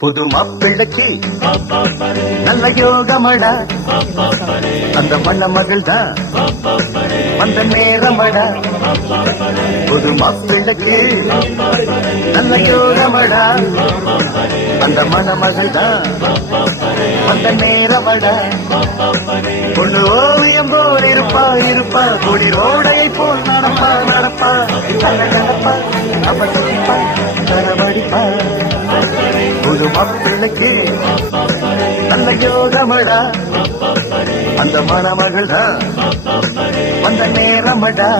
புது மாப்பிள்ளைக்கு நல்ல யோகமடா, அந்த மண்ண மகள் தான் வந்த நேரமடா. புது மாப்பிள்ளைக்கு நல்ல யோகமடா, அந்த மண மகள் தான் வந்த நேரமடா. பொண்ணு ஓவியம் போல் இருப்பா இருப்பா, குடி ரோடையை போல் நடப்பா நடப்பா, நடப்பா அப்ப சிரிப்பா தரவடிப்பா. புது மாப்பிள்ளைக்கு நல்ல யோகமடா, அந்த மணமகள் தான் வந்த நேரமடா.